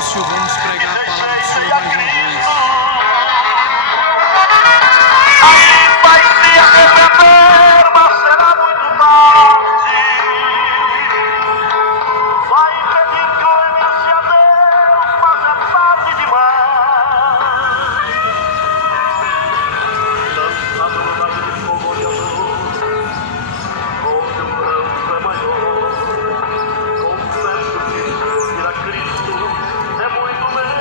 Lúcio, vamos pregar a palavra do Senhor mais uma vez. Vai se arrepender, mas será muito tarde. Vai pedir clemência a Deus, mas é tarde demais. Lançado no lago de fogo olhador, onde o pranto é maior. Confesso que servir a Cristo é muito melhor.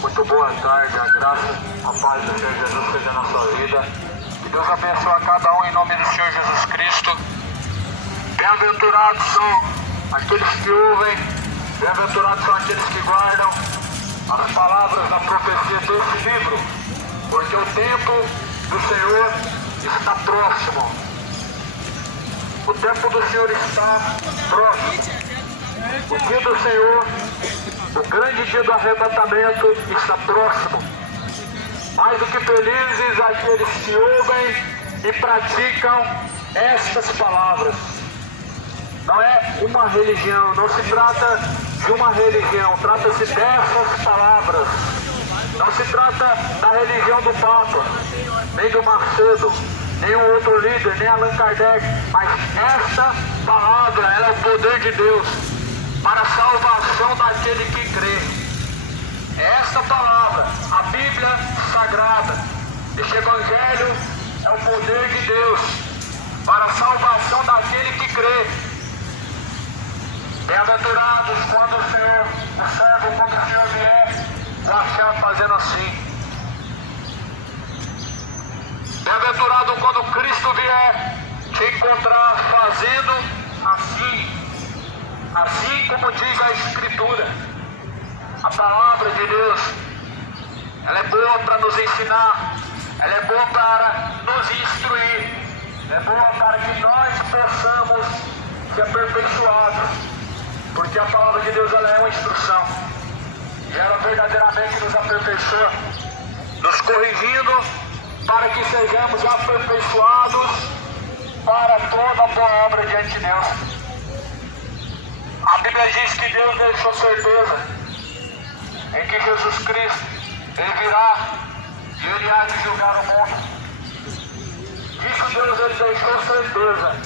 Muito boa tarde, a graça, a paz do Senhor Jesus seja na sua vida. Que Deus abençoe a cada um em nome do Senhor Jesus Cristo. Bem-aventurados são aqueles que ouvem, bem-aventurados são aqueles que guardam as palavras da profecia desse livro, porque o tempo do Senhor está próximo. O tempo do Senhor está próximo. O dia do Senhor, o grande dia do arrebatamento está próximo. Mais do que felizes aqueles que ouvem e praticam estas palavras. Não é uma religião, não se trata de uma religião, trata-se dessas palavras. Não se trata da religião do Papa, nem do Macedo, nem um outro líder, nem Allan Kardec, mas esta palavra, ela é o poder de Deus para a salvação daquele que crê. Esta palavra, a Bíblia Sagrada, este Evangelho é o poder de Deus para a salvação daquele que crê. Bem-aventurados quando o Senhor, o servo, quando o Senhor vier, o achar fazendo assim. Bem-aventurado quando Cristo vier te encontrar fazendo assim. Assim como diz a Escritura, a palavra de Deus, ela é boa para nos ensinar, ela é boa para nos instruir, é boa para que nós possamos ser aperfeiçoados, porque a palavra de Deus ela é uma instrução, e ela verdadeiramente nos aperfeiçoa, nos corrigindo para que sejamos aperfeiçoados para toda a boa obra diante de Deus. A Bíblia diz que Deus deixou certeza em que Jesus Cristo, Ele virá e Ele há de julgar o mundo. Disso Deus Ele deixou certeza,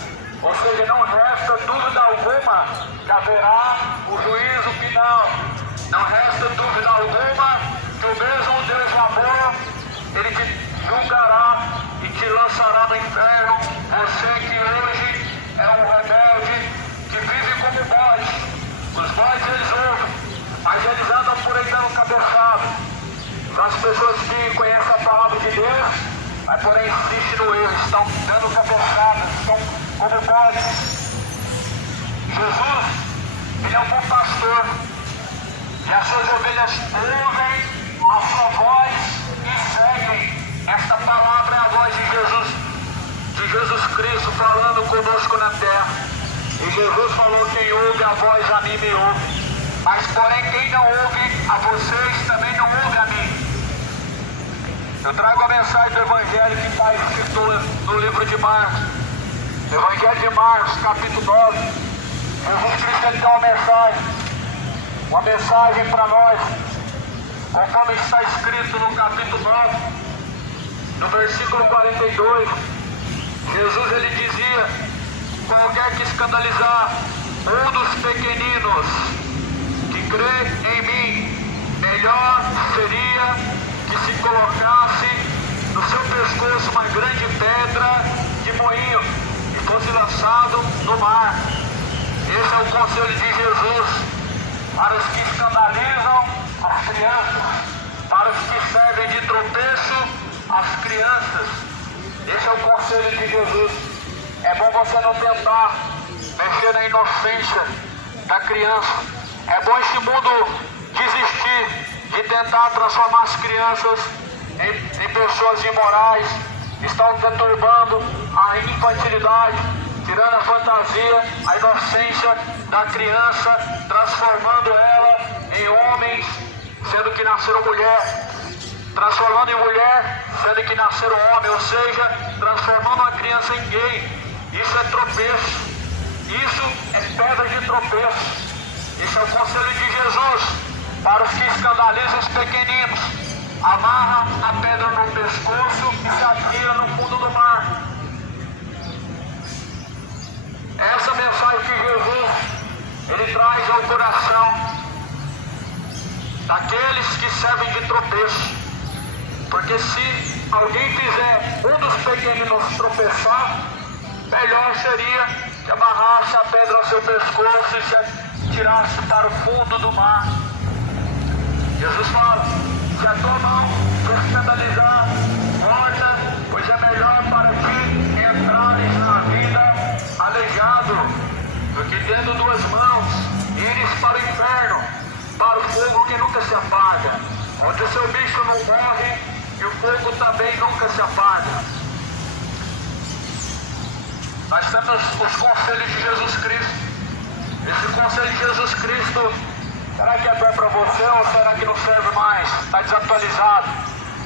ou seja, não resta dúvida alguma que haverá o juízo final. Não resta dúvida alguma que o mesmo Deus de amor, Ele te julgará e te lançará no inferno. Você que hoje é um rebelde, que vive como bode. Os bodes eles ouvem, mas eles andam por aí dando cabeçada. As pessoas que conhecem a palavra de Deus, mas porém insistem no erro, estão dando cabeçada, estão como bodes. Jesus, Ele é um bom pastor, e as suas ovelhas ouvem a sua voz e seguem. Esta palavra é a voz de Jesus Cristo falando conosco na terra. E Jesus falou: quem ouve a voz a mim me ouve. Mas porém quem não ouve a vocês também não ouve a mim. Eu trago a mensagem do Evangelho que está escrito no livro de Marcos. Evangelho de Marcos, capítulo 9. Jesus Cristo ele tem uma mensagem para nós, conforme está escrito no capítulo 9, no versículo 42. Jesus ele dizia: qualquer que escandalizar um dos pequeninos que crê em mim, melhor seria que se colocasse no seu pescoço uma grande pedra de moinho e fosse lançado no mar. Esse é o conselho de Jesus para os que escandalizam as crianças, para os que servem de tropeço às crianças. Esse é o conselho de Jesus. É bom você não tentar mexer na inocência da criança. É bom esse mundo desistir de tentar transformar as crianças em pessoas imorais. Estão deturbando a infantilidade, tirando a fantasia, a inocência da criança, transformando ela em homens, sendo que nasceram mulher, transformando em mulher, sendo que nasceram homem, ou seja, transformando a criança em gay. Isso é tropeço, isso é pedra de tropeço. Esse é o conselho de Jesus para os que escandalizam os pequeninos. Amarra a pedra no pescoço e se atira no fundo do mar. Essa mensagem que Jesus ele traz ao coração daqueles que servem de tropeço. Porque se alguém fizer um dos pequeninos tropeçar, melhor seria que amarrasse a pedra ao seu pescoço e se atirasse para o fundo do mar. Jesus fala: se a tua mão te escandalizar, corta, pois é melhor para ti entrares na vida aleijado, do que tendo duas mãos, ires para o inferno, para o fogo que nunca se apaga, onde o seu bicho não morre e o fogo também nunca se apaga. Nós temos os conselhos de Jesus Cristo. Esse conselho de Jesus Cristo, será que é bom para você ou será que não serve mais? Está desatualizado.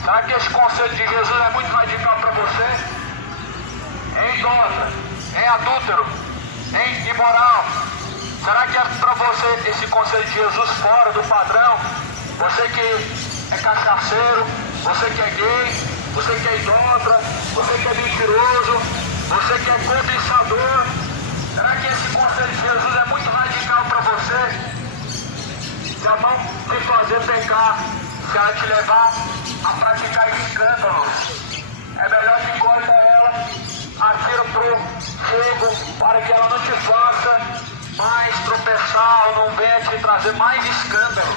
Será que esse conselho de Jesus é muito radical para você? Em idólatra, em adúltero, em imoral. Será que é para você esse conselho de Jesus fora do padrão? Você que é cachaceiro, você que é gay, você que é idólatra, você que é mentiroso, você que é cobiçador. Será que esse conselho de Jesus é muito radical para você? Se a mão te fazer pecar, se ela te levar a praticar escândalos, é melhor que corta ela, atira pro fogo, para que ela não te faça mais tropeçar ou não venha te trazer mais escândalo.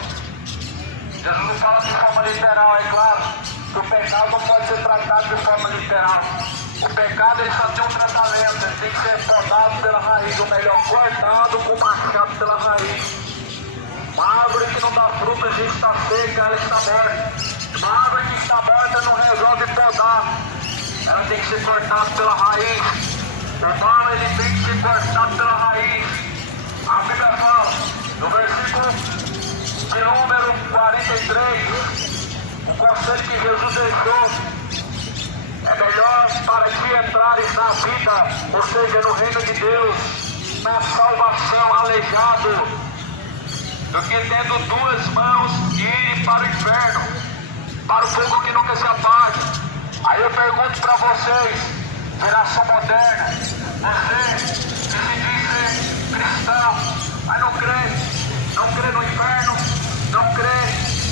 Jesus não fala de forma literal, é claro, que o pecado não pode ser tratado de forma literal. O pecado ele só tem um tratamento, ele tem que ser podado pela raiz, ou melhor, cortado com machado pela raiz. Uma árvore que não dá frutos já está seca, ela está morta. Uma árvore que está morta não resolve podar, ela tem que ser cortada pela raiz. O mal ele tem que ser cortado pela raiz. A Bíblia fala, no versículo de número 43, o conselho que Jesus deixou: é melhor para ti entrares na vida, ou seja, no reino de Deus, na salvação, aleijado, do que tendo duas mãos ir para o inferno, para o fogo que nunca se apaga. Aí eu pergunto para vocês, geração moderna, você que se diz ser cristão, mas não crê no inferno, não crê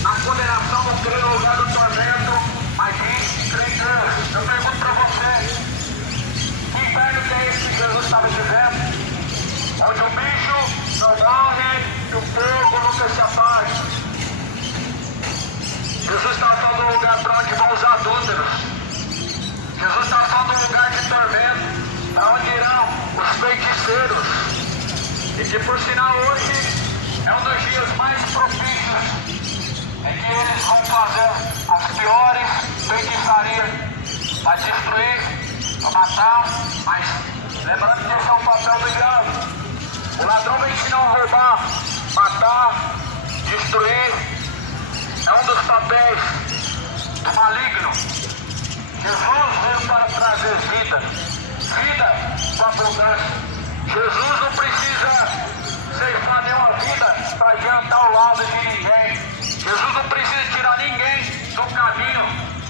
na condenação, não crê no lugar do tormento, mas diz crê em Deus. Eu pergunto para você, que inferno que é esse que Jesus estava dizendo? Onde o bicho não morre e o fogo nunca se apaga. Jesus está falando do lugar para onde vão os adúlteros. Jesus está falando do lugar de tormento, para onde irão os feiticeiros. E que por sinal hoje é um dos dias mais propícios em que eles vão fazer as piores feitiçarias para destruir, para matar, mas lembrando que esse é o papel do diabo. O ladrão vem ensinar a roubar, matar, destruir. É um dos papéis do maligno. Jesus veio para trazer vida, vida com abundância. Jesus não precisa ceifar nenhuma vida para adiantar ao lado de ninguém. Jesus não precisa tirar ninguém do caminho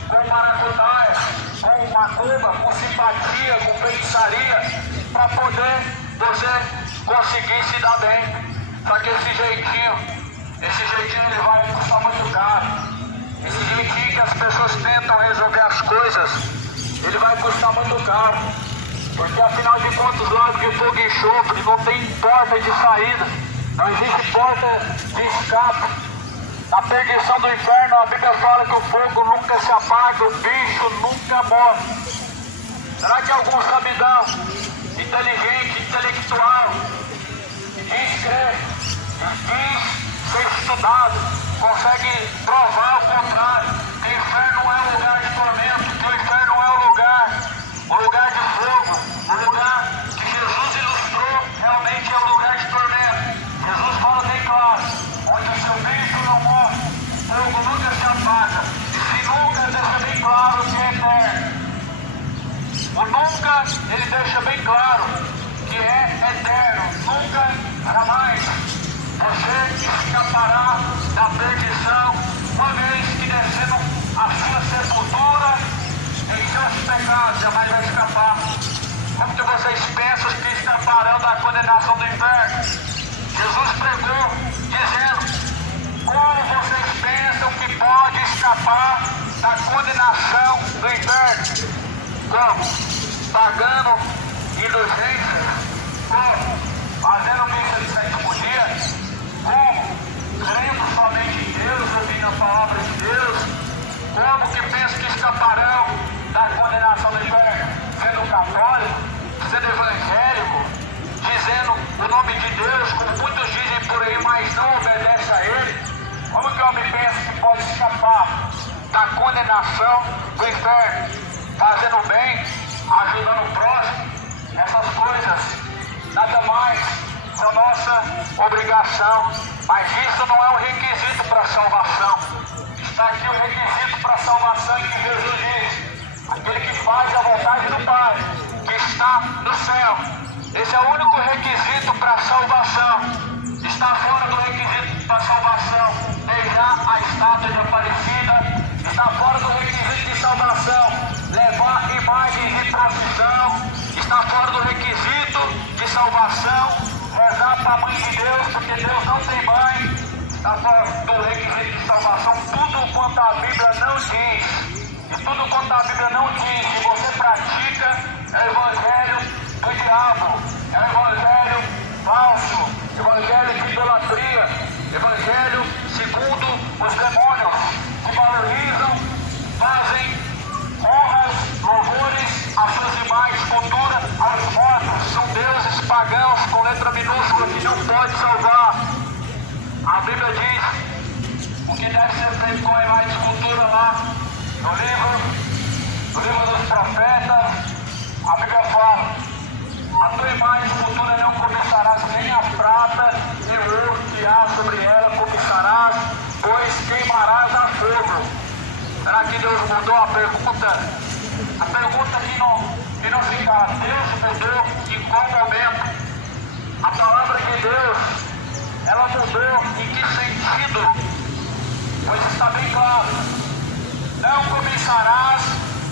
com maracutaia, com macumba, com simpatia, com feitiçaria, para poder você conseguir se dar bem. Só que esse jeitinho ele vai custar muito caro. Esse jeitinho que as pessoas tentam resolver as coisas, ele vai custar muito caro. Porque afinal de contas, lago de fogo e enxofre não tem porta de saída, não existe porta de escape. Na perdição do inferno, a Bíblia fala que o fogo nunca se apaga, o bicho nunca morre. Será que algum sabidão, inteligente, intelectual, diz crer, diz ser estudado, consegue provar o contrário, que o inferno não é um lugar de tormento, que o inferno é um lugar de fogo, um lugar que Jesus ilustrou, realmente é um lugar de tormento. Jesus fala bem claro, onde o seu beijo não morre, fogo nunca se apaga, e se nunca, deixa bem claro que é eterno. O nunca, ele deixa bem claro que é eterno, nunca, jamais. Você escapará da perdição, uma vez que descendo a sua sepultura, em seus pecados, jamais vai escapar. Como que vocês pensam que escaparão da condenação do inferno? Jesus pregou, dizendo, como vocês pensam que pode escapar da condenação do inferno? Como? Pagando indulgências? Como? Fazendo missa de sétimo dia? Como? Crendo somente em Deus, ouvindo a palavra de Deus? Como que pensam que escaparão da condenação do inferno? Sendo católico? Sendo evangélico? Dizendo o nome de Deus, como muitos dizem por aí, mas não obedecem a Ele? Como que o homem pensa que pode escapar da condenação do inferno? Fazendo bem, ajudando o próximo, essas coisas nada mais são nossa obrigação, mas isso não é um requisito para a salvação. Está aqui o requisito para a salvação que Jesus diz, aquele que faz a vontade do Pai, que está no céu. Esse é o único requisito para a salvação. Está fora do requisito para a salvação beijar a estátua de Aparecida, está fora do requisito de salvação levar imagens de procissão, está fora do requisito de salvação, rezar para a mãe de Deus, porque Deus não tem mãe, está fora do requisito de salvação. Tudo quanto a Bíblia não diz, e tudo quanto a Bíblia não diz, e você pratica, é o evangelho do diabo, é o evangelho falso, evangelho de idolatria, evangelho segundo os demônios, que valorizam, fazem honras, louvores às suas imagens, cultura, aos mortos. São deuses pagãos com letra minúscula que não pode salvar. A Bíblia diz o que deve ser feito com a imagem de cultura lá no livro dos profetas. A Bíblia fala, a tua imagem de cultura não cobiçarás, nem a prata e o ouro que há sobre ela cobiçarás, pois queimarás a fogo. Será que Deus mudou a pergunta? A pergunta que não fica, Deus mudou em qual momento? A palavra de Deus, ela mudou em que sentido? Pois está bem claro, não cobiçarás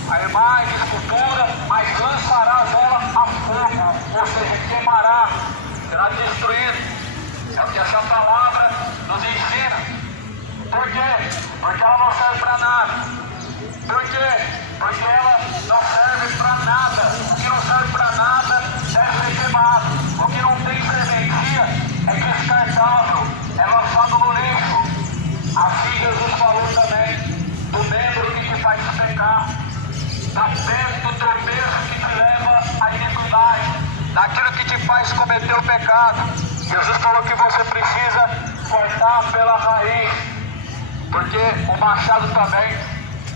a imagem, a escultura, mas lançarás ela a fogo, ou seja, queimará, será destruído. É o que essa palavra nos ensina. Por quê? Porque ela não serve para nada. Por quê? Porque ela não serve para nada. O que não serve para nada deve ser queimado. O que não tem serventia é descartável, é lançado no lixo. Assim Jesus falou também do membro que te faz pecar, do tropeço que te leva à iniquidade, daquilo que te faz cometer o pecado. Jesus falou que você precisa cortar pela raiz. Porque o machado também,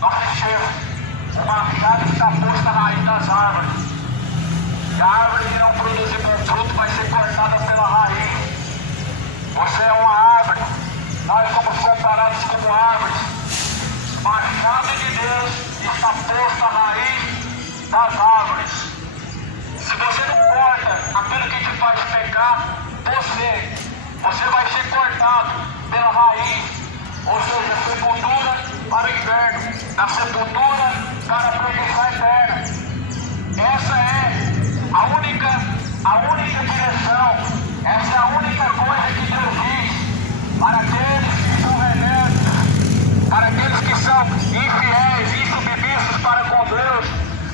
não se esqueça, o machado está posto na raiz das árvores. E a árvore que não produzir bom fruto vai ser cortada pela raiz. Você é uma árvore, nós somos comparados como árvores. O machado de Deus está posto na raiz das árvores. Se você não corta aquilo que te faz pecar, você vai ser cortado pela raiz. Ou seja, sepultura para o inferno, da sepultura para a perdição eterna. Essa é a única direção, essa é a única coisa que Deus diz para aqueles que são rebeldes, para aqueles que são infiéis, insubmissos para com Deus,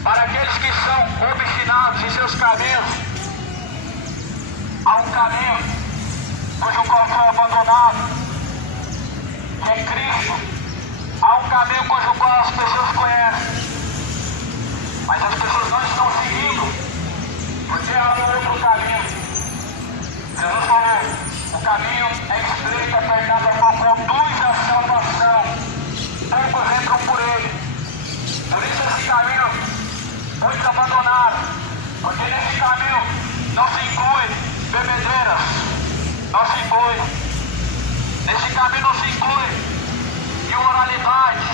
para aqueles que são obstinados em seus caminhos. Há um caminho cujo qual foi abandonado, que é Cristo. Há um caminho cujo qual as pessoas conhecem, mas as pessoas não estão enxerga no outro caminho. Jesus falou, o caminho é estreito, apertado, a qual conduz à salvação. Poucos entram por ele. Por isso esse caminho, muitos abandonaram. Porque nesse caminho não se inclui bebedeiras, não se inclui. Nesse caminho não se inclui imoralidade,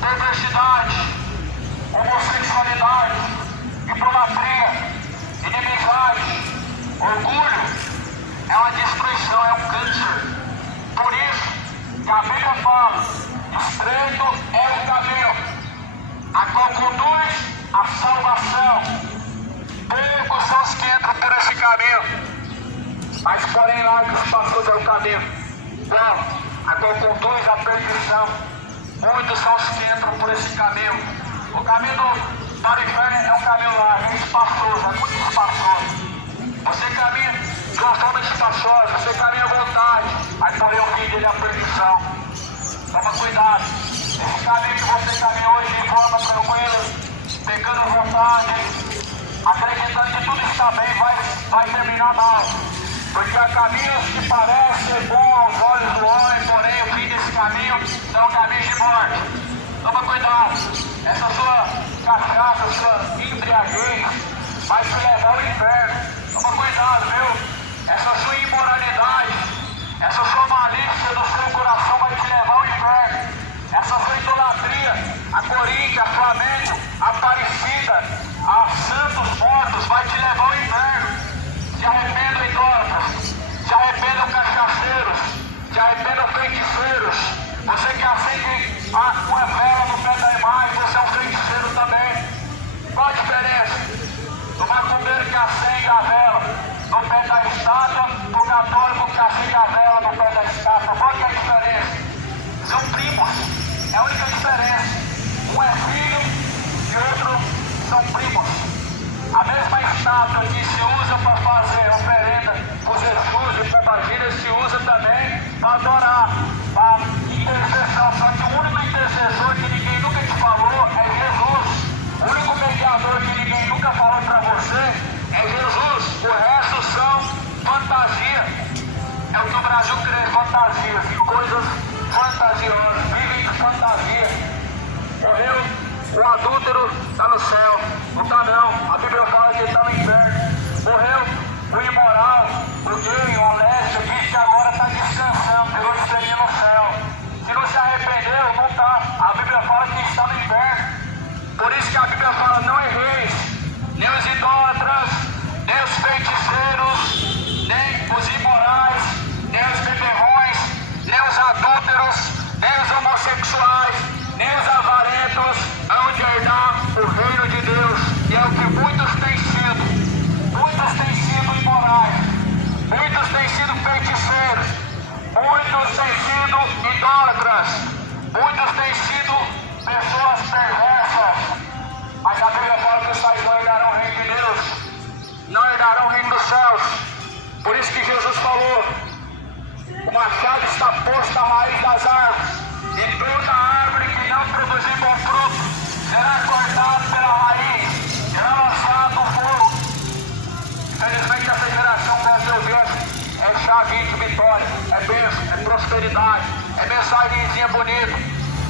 perversidade, homossexualidade, idolatria, inimizade, orgulho. É uma destruição, é um câncer. Por isso que a Bíblia fala, estreito é o caminho, a qual conduz à salvação. Poucos são os que entram por esse caminho, mas porém largos e espaçoso é o caminho, a qual conduz à perdição. Muitos são os que entram por esse caminho. O caminho para o inferno é um caminho largo, é espaçoso, é muito espaçoso. Você caminha de uma forma espaçosa, você caminha à vontade, aí porém o fim dele é a perdição. Toma cuidado. Esse caminho que você caminha hoje de forma tranquila, pegando vontade, acreditando que tudo está bem, vai terminar mal. Porque há caminhos que parecem ser bons aos olhos do homem, porém o fim desse caminho é um caminho de morte. Toma cuidado. Essa sua cachaça, sua embriaguez vai te levar ao inferno. Toma cuidado, viu? Essa sua imoralidade, essa sua malícia do seu coração vai te levar ao inferno. Essa sua idolatria, a Coríntia, a Flamengo, a Aparecida, a Santos Mortos vai te levar ao inferno. Se arrependam, idólatras, se arrependam, cachaceiros, se arrependam, feiticeiros. Você que acende uma vela no pé da imagem, você é um feiticeiro também. Qual a diferença? Do macumbeiro que acende a vela no pé da estátua, do católico que acende a vela no pé da estátua. Qual que é a diferença? São primos, é a única diferença. Um é filho e outro são primos. A mesma estátua que se usa para fazer oferenda por Jesus e para Bagíria se usa também para adorar, para intercessão. Só que o único intercessor que ninguém nunca te falou é Jesus. O único mediador que ninguém nunca falou para você é Jesus. O resto são fantasia. É o que o Brasil crê, fantasias, coisas fantasiosas, vivem de fantasia. Morreu, o adúltero está no céu. Não está não, a Bíblia fala que ele está no inferno. Morreu o imoral, o gay, o lésbico, diz que agora está descansando, pegou estrelinha no céu. Se não se arrependeu, não está. A Bíblia fala que está no inferno. Por isso que a Bíblia fala, não erreis, nem os idólatras, nem os feiticeiros, nem os imorais, nem os beberrões, nem os adúlteros, nem os homossexuais, nem os avarentos hão de herdar o reino de Deus. E é o que muitos têm sido. Muitos têm sido imorais, muitos têm sido feiticeiros, muitos têm sido idólatras, muitos têm sido pessoas perversas. Mas a Bíblia fala que os tais não herdarão o reino de Deus, não herdarão o reino dos céus. Por isso que Jesus falou, o machado está posto à raiz das árvores, e toda árvore que não produzir bom fruto será cortada pela raiz, será lançado no fogo. Infelizmente essa geração gosta de ouvir é chave de vitória, é bênção, é prosperidade, é mensagenzinha bonita.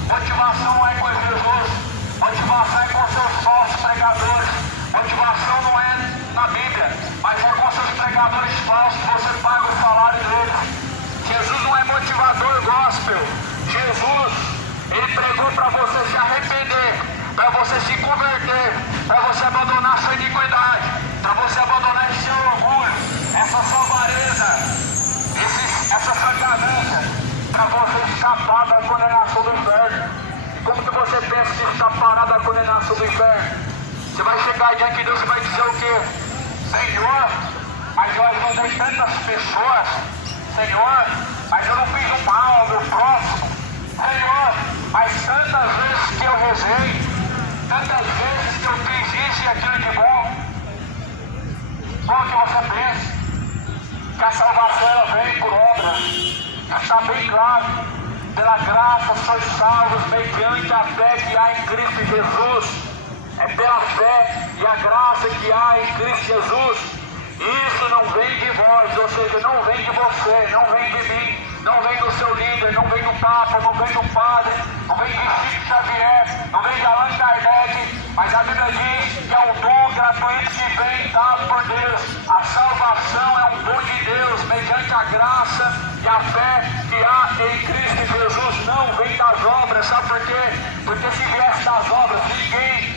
Motivação não é com Jesus, motivação é com seus falsos pregadores, motivação não é na Bíblia, mas é com seus pregadores falsos, você paga o salário deles. Jesus não é motivador gospel. Jesus, ele pregou para você se arrepender, para você se converter, para você abandonar sua iniquidade, para você abandonar esse seu orgulho, essa sua avareza, essa sua ganância, para você escapar da condenação do inferno. E como que você pensa que escapará da condenação do inferno? Você vai chegar diante de Deus e vai dizer o quê? Senhor, mas eu ajudei tantas pessoas. Senhor, mas eu não fiz o mal ao meu próximo. Senhor, mas tantas vezes que eu rezei, tantas vezes que eu fiz isso e aquilo de bom. Como que você pensa? Que a salvação ela vem por obra. Está bem claro. Pela graça sois salvos mediante a fé que há em Cristo Jesus. é pela fé e a graça que há em Cristo Jesus. Isso não vem de vós, ou seja, não vem de você, não vem de mim, não vem do seu líder, não vem do Papa, não vem do Padre, não vem de Chico Xavier, não vem de Allan Kardec, mas a Bíblia diz que é um dom gratuito que vem dado por Deus. A salvação é um dom de Deus, mediante a graça e a fé que há em Cristo Jesus, não vem das obras. Sabe por quê? Porque se viesse das obras, ninguém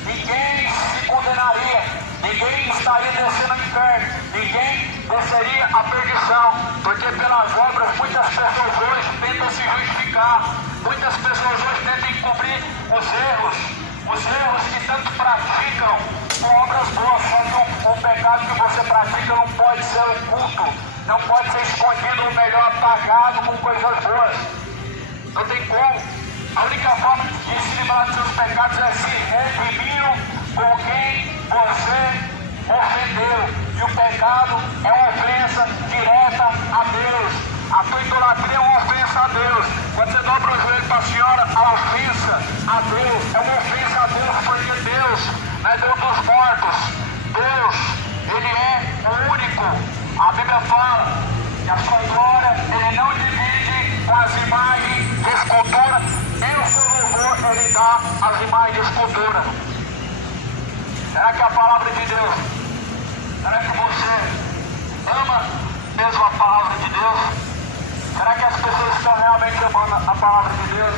se condenaria, ninguém estaria descendo ao inferno, ninguém desceria à perdição, porque pelas obras muitas pessoas hoje tentam se justificar, muitas pessoas hoje tentam encobrir os erros que tanto praticam com obras boas. Só que o pecado que você pratica não pode ser oculto, não pode ser escondido, ou melhor, apagado com coisas boas. Não tem como. A única forma de se livrar dos seus pecados é se redimindo com quem você ofendeu. E o pecado é uma ofensa direta a Deus. A tua idolatria é uma ofensa a Deus. Quando você dobra o joelho para a senhora, a ofensa a Deus é uma ofensa a Deus, porque Deus não é Deus dos mortos. Deus, Ele é o único. A Bíblia fala que a sua glória Ele não divide com as imagens de escultura. Em o seu louvor Ele dá as imagens de escultura. Será que a palavra de Deus, será que você ama mesmo a palavra de Deus? Será que as pessoas estão realmente amando a palavra de Deus?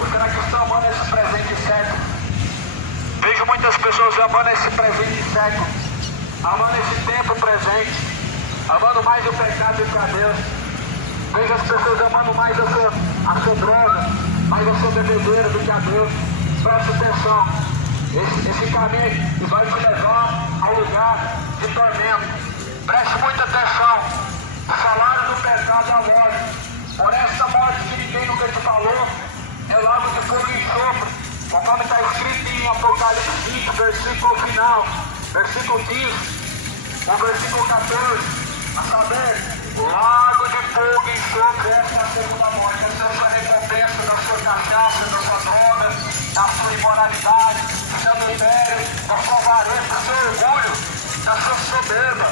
Ou será que estão amando esse presente século? Vejo muitas pessoas amando esse presente século, amando esse tempo presente, amando mais o pecado do que a Deus. Vejo as pessoas amando mais a sua droga, mais a sua bebedeira do que a Deus. Presta atenção, esse caminho vai te levar ao lugar de tormento. Preste muita atenção. O salário do pecado é a morte. Por essa morte que ninguém nunca te falou, é lago de fogo e enxofre, conforme está escrito em Apocalipse 5, versículo final, versículo 15, o versículo 14, a saber, lago de fogo e enxofre, essa é a segunda morte. Essa é a sua recompensa da sua cachaça, da sua droga, da sua imoralidade, do seu adultério, da sua avareza, do seu orgulho, da sua soberba.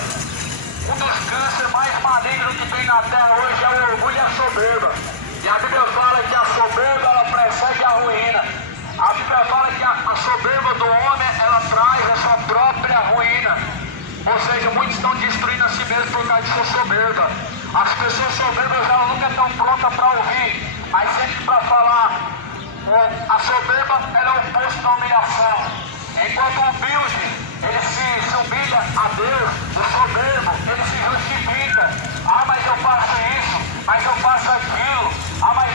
Um dos cânceres mais malignos que tem na terra hoje é o orgulho e a soberba. E a Bíblia fala que a soberba ela precede a ruína. A Bíblia fala que a soberba do homem ela traz a sua própria ruína. Ou seja, muitos estão destruindo a si mesmos por causa de sua soberba. As pessoas soberbas elas nunca estão prontas para ouvir, mas sempre para falar. A soberba ela é o oposto da humilhação. Enquanto o humilde ele se humilha a Deus, o soberbo ele se justifica. Ah, mas eu faço isso, mas eu faço aquilo. Ah, mas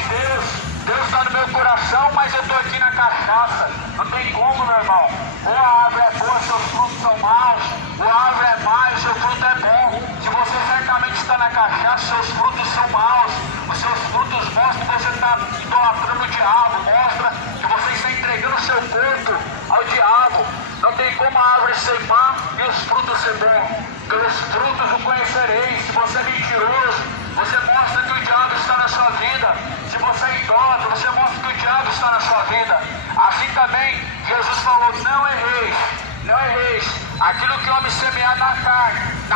Deus está no meu coração, mas eu estou aqui na cachaça. Não tem como, meu irmão. Ou a árvore é boa, seus frutos são maus. Ou a árvore é má, o seu fruto é bom. Se você certamente está na cachaça, seus frutos são maus. Os seus frutos mostram que você está idolatrando o diabo. Mostra que você está entregando o seu corpo ao diabo. Não tem como a árvore ser má e os frutos ser bons. Pelos frutos o conhecereis. Se você é mentiroso, você mostra que o diabo está na sua vida. Se você é idólatra, você mostra que o diabo está na sua vida. Assim também, Jesus falou, não erreis, não erreis. Aquilo que o homem semear na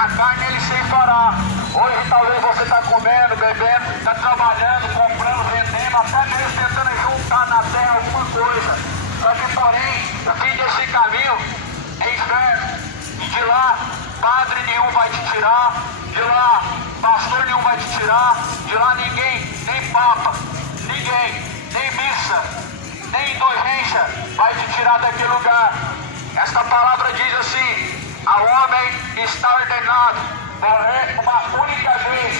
carne ele ceifará. Hoje talvez você está comendo, bebendo, está trabalhando, comprando, vendendo, até mesmo tentando juntar na terra alguma coisa. Só que porém, o fim desse caminho é inferno. E de lá, padre nenhum vai te tirar, de lá, pastor nenhum vai te tirar, de lá ninguém, nem papa, ninguém, nem missa, nem indulgência vai te tirar daquele lugar. Esta palavra diz assim, ao homem está ordenado morrer uma única vez,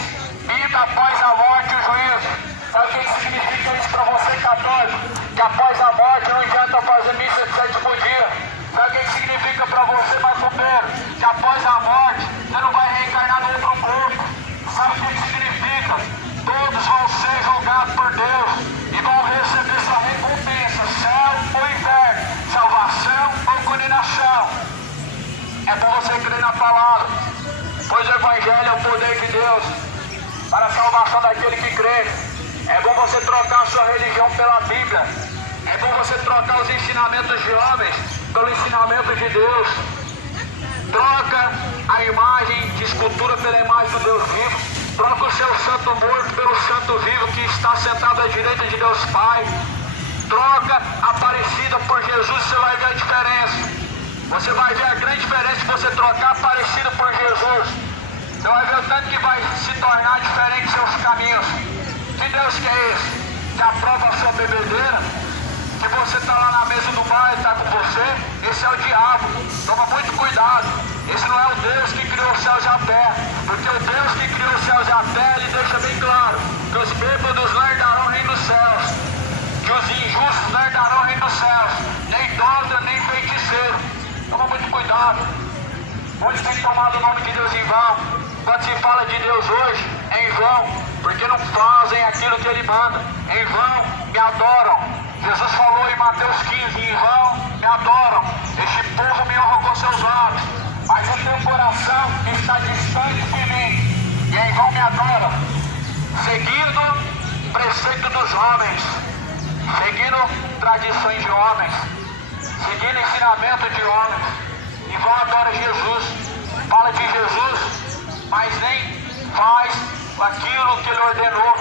vida após a morte e o juízo. Sabe o que significa isso para você, católico? Que após a morte não adianta fazer missa de sétimo dia. Sabe o que significa para você, macumbeiro? Que após a morte você não vai reencarnar no outro corpo. Sabe o que significa? Todos vão ser julgados por Deus e vão receber sua recompensa, céu ou inferno, salvação ou condenação. É bom você crer na palavra, pois o Evangelho é o poder de Deus para a salvação daquele que crê. É bom você trocar a sua religião pela Bíblia. É bom você trocar os ensinamentos de homens pelo ensinamento de Deus. Troca a imagem de escultura pela imagem do Deus vivo. Troca o seu santo morto pelo santo vivo que está sentado à direita de Deus Pai. Troca a Aparecida por Jesus, você vai ver a diferença. Você vai ver a grande diferença se você trocar a Aparecida por Jesus. Você vai ver o tanto que vai se tornar diferente seus caminhos. Que Deus que é esse? Que aprova a sua bebedeira? Que você está lá na mesa do bar e está com você? Esse é o diabo. Toma muito cuidado. Esse não é o Deus que criou os céus e a terra. Porque o Deus que criou os céus e a terra, ele deixa bem claro que os bêbados não herdarão o reino dos céus. Que os injustos não herdarão o reino dos céus. Nem idólatra, nem feiticeiro. Toma muito cuidado. Onde tem tomado o nome de Deus em vão? Quando se fala de Deus hoje, é em vão. Porque não fazem aquilo que ele manda. Em vão me adoram. Jesus falou em Mateus 15, em vão me adoram. Este povo me honra com seus lábios, mas o teu coração está distante de mim. E em vão me adoram. Seguindo preceito dos homens, seguindo tradições de homens, seguindo ensinamento de homens. Em vão adora Jesus. Fala de Jesus, mas nem faz aquilo que ele ordenou.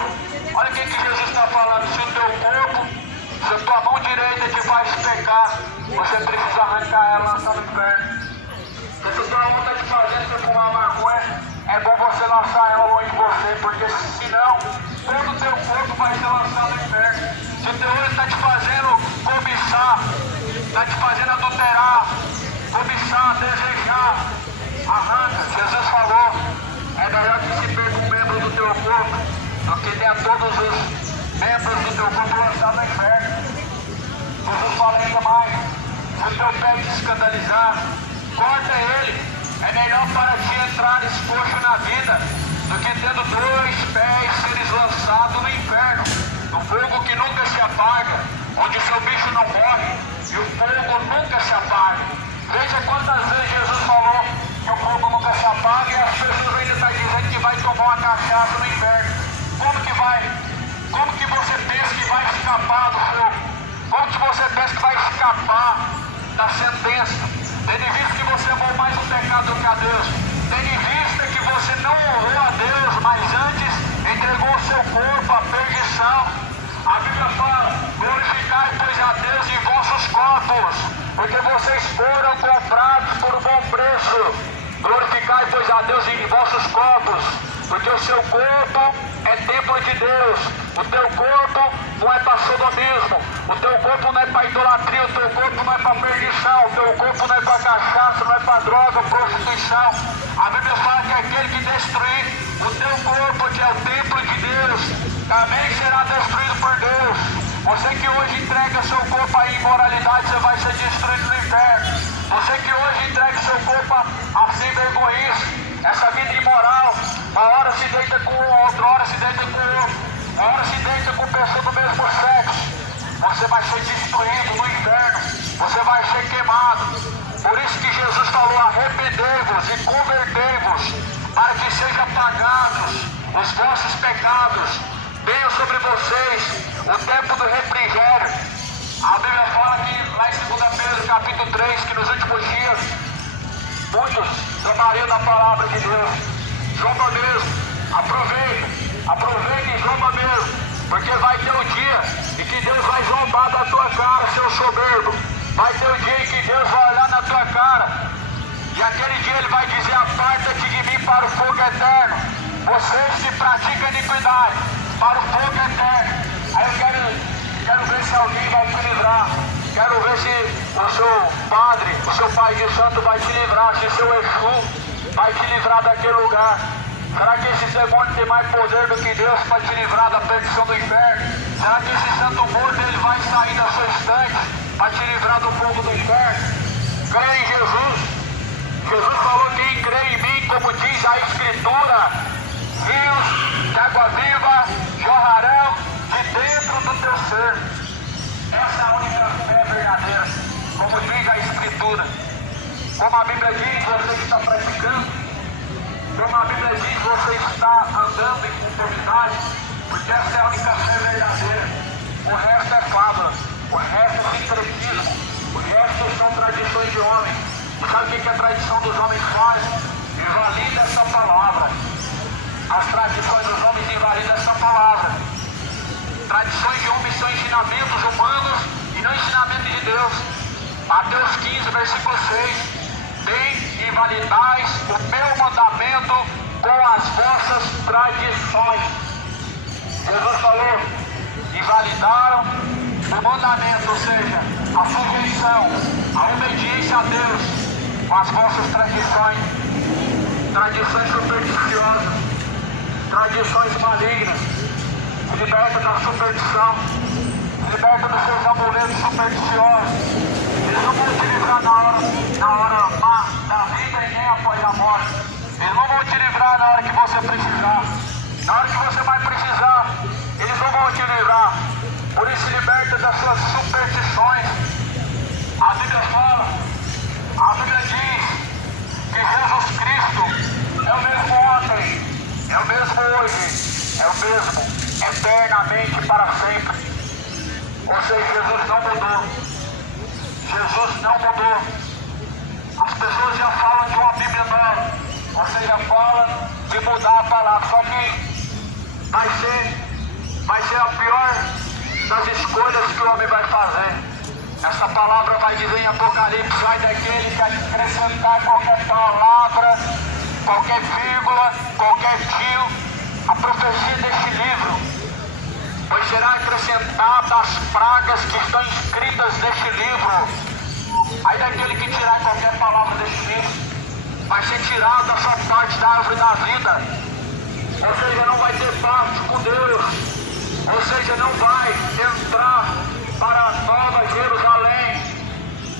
Olha o que Jesus está falando. Se o teu corpo, se a tua mão direita te faz pecar, você precisa arrancar ela e lançar no inferno. Se a tua mão está te fazendo você fumar maconha, é bom você lançar ela longe de você, porque senão todo o teu corpo vai ser lançado no inferno. Se o teu olho está te fazendo cobiçar, está te fazendo adulterar, cobiçar, desejar, arranca. Jesus falou, é melhor que se perca um membro do teu corpo do que der todos os membros do teu corpo lançado no inferno. Jesus fala ainda mais, se o teu pé te escandalizar, corta ele. É melhor para ti entrar exposto na vida do que tendo 2 pés seres lançados no inferno, no fogo que nunca se apaga, onde o seu bicho não morre e o fogo nunca se apaga. Veja quantas vezes Jesus falou que o fogo nunca se apaga e as pessoas ainda estão dizendo que vai tomar uma cachaça no inferno. Como que vai? Como que você pensa que vai escapar do fogo? Como que você pensa que vai escapar da sentença? Tendo em vista que você amou mais o pecado do que a Deus. Tendo em vista que você não honrou a Deus, mas antes entregou o seu corpo à perdição. A Bíblia fala, glorificai, pois, a Deus em vossos corpos, porque vocês foram comprados por um bom preço. Glorificai, pois, a Deus em vossos corpos, porque o seu corpo é templo de Deus. O teu corpo não é para sodomismo, o teu corpo não é para idolatria, o teu corpo não é para perdição, o teu corpo não é para cachaça, não é para droga, prostituição. A Bíblia fala que aquele que destruir o teu corpo, que é o templo de Deus, também será destruído por Deus. Você que hoje entrega seu corpo à imoralidade, você vai ser destruído no inferno. Você que hoje entrega seu corpo a sem vergonhice, essa vida imoral, uma hora se deita com um, outra hora se deita com outro, uma hora se deita com pessoa do mesmo sexo, você vai ser destruído no inferno, você vai ser queimado. Por isso que Jesus falou, arrependei-vos e convertei-vos, para que sejam apagados os vossos pecados, venha sobre vocês o tempo do refrigério. A Bíblia fala que lá em 2 Pedro capítulo 3, que nos últimos dias muitos zombariam da palavra de Deus. Zomba mesmo, aproveite e zomba mesmo, porque vai ter um dia em que Deus vai zombar da tua cara, seu soberbo. Vai ter um dia em que Deus vai olhar na tua cara, e aquele dia ele vai dizer, aparta-te de mim para o fogo eterno. Vocês que praticam iniquidade, para o fogo eterno. Aí eu quero ver se alguém vai te livrar. Quero ver se o seu padre, o seu pai de santo vai te livrar, se o seu Exu vai te livrar daquele lugar. Será que esse demônio tem mais poder do que Deus para te livrar da perdição do inferno? Será que esse santo morto ele vai sair da sua estante para te livrar do fogo do inferno? Creia em Jesus. Jesus falou que quem crê em mim, como diz a Escritura, rios de água viva jorrarão de dentro do teu ser. Essa é a única fé verdadeira, como diz a Escritura. Como a Bíblia diz, você está praticando. Como a Bíblia diz, você está andando em conformidade, porque essa é a única fé verdadeira. O resto é fábula, o resto o que a tradição dos homens faz? Invalida essa palavra. As tradições dos homens invalidam essa palavra. Tradições de homens são ensinamentos humanos e não ensinamento de Deus. Mateus 15, versículo 6. Bem invalidais o meu mandamento com as vossas tradições. Jesus falou, invalidaram o mandamento, ou seja, a sujeição, a obediência a Deus com as vossas tradições, tradições supersticiosas, tradições malignas. Se liberta da superstição, se liberta dos seus amuletos supersticiosos. Eles não vão te livrar na hora má da vida e nem após a morte. Eles não vão te livrar na hora que você precisar. Na hora que você vai precisar, eles não vão te livrar. Por isso, se liberta das suas superstições. A Bíblia fala, a Bíblia diz que Jesus Cristo é o mesmo ontem, é o mesmo hoje, é o mesmo eternamente para sempre. Ou seja, Jesus não mudou. Jesus não mudou. As pessoas já falam de uma Bíblia nova, ou seja, falam de mudar a palavra. Só que vai ser a pior das escolhas que o homem vai fazer. Essa palavra vai dizer em Apocalipse, sai daquele que acrescentar qualquer palavra, qualquer vírgula, qualquer tio, a profecia deste livro, pois será acrescentada as pragas que estão escritas neste livro. Aí daquele que tirar qualquer palavra deste livro, vai ser tirado da sua parte da árvore da vida. Ou seja, não vai ter parte com Deus. Ou seja, não vai entrar para a nova Jerusalém.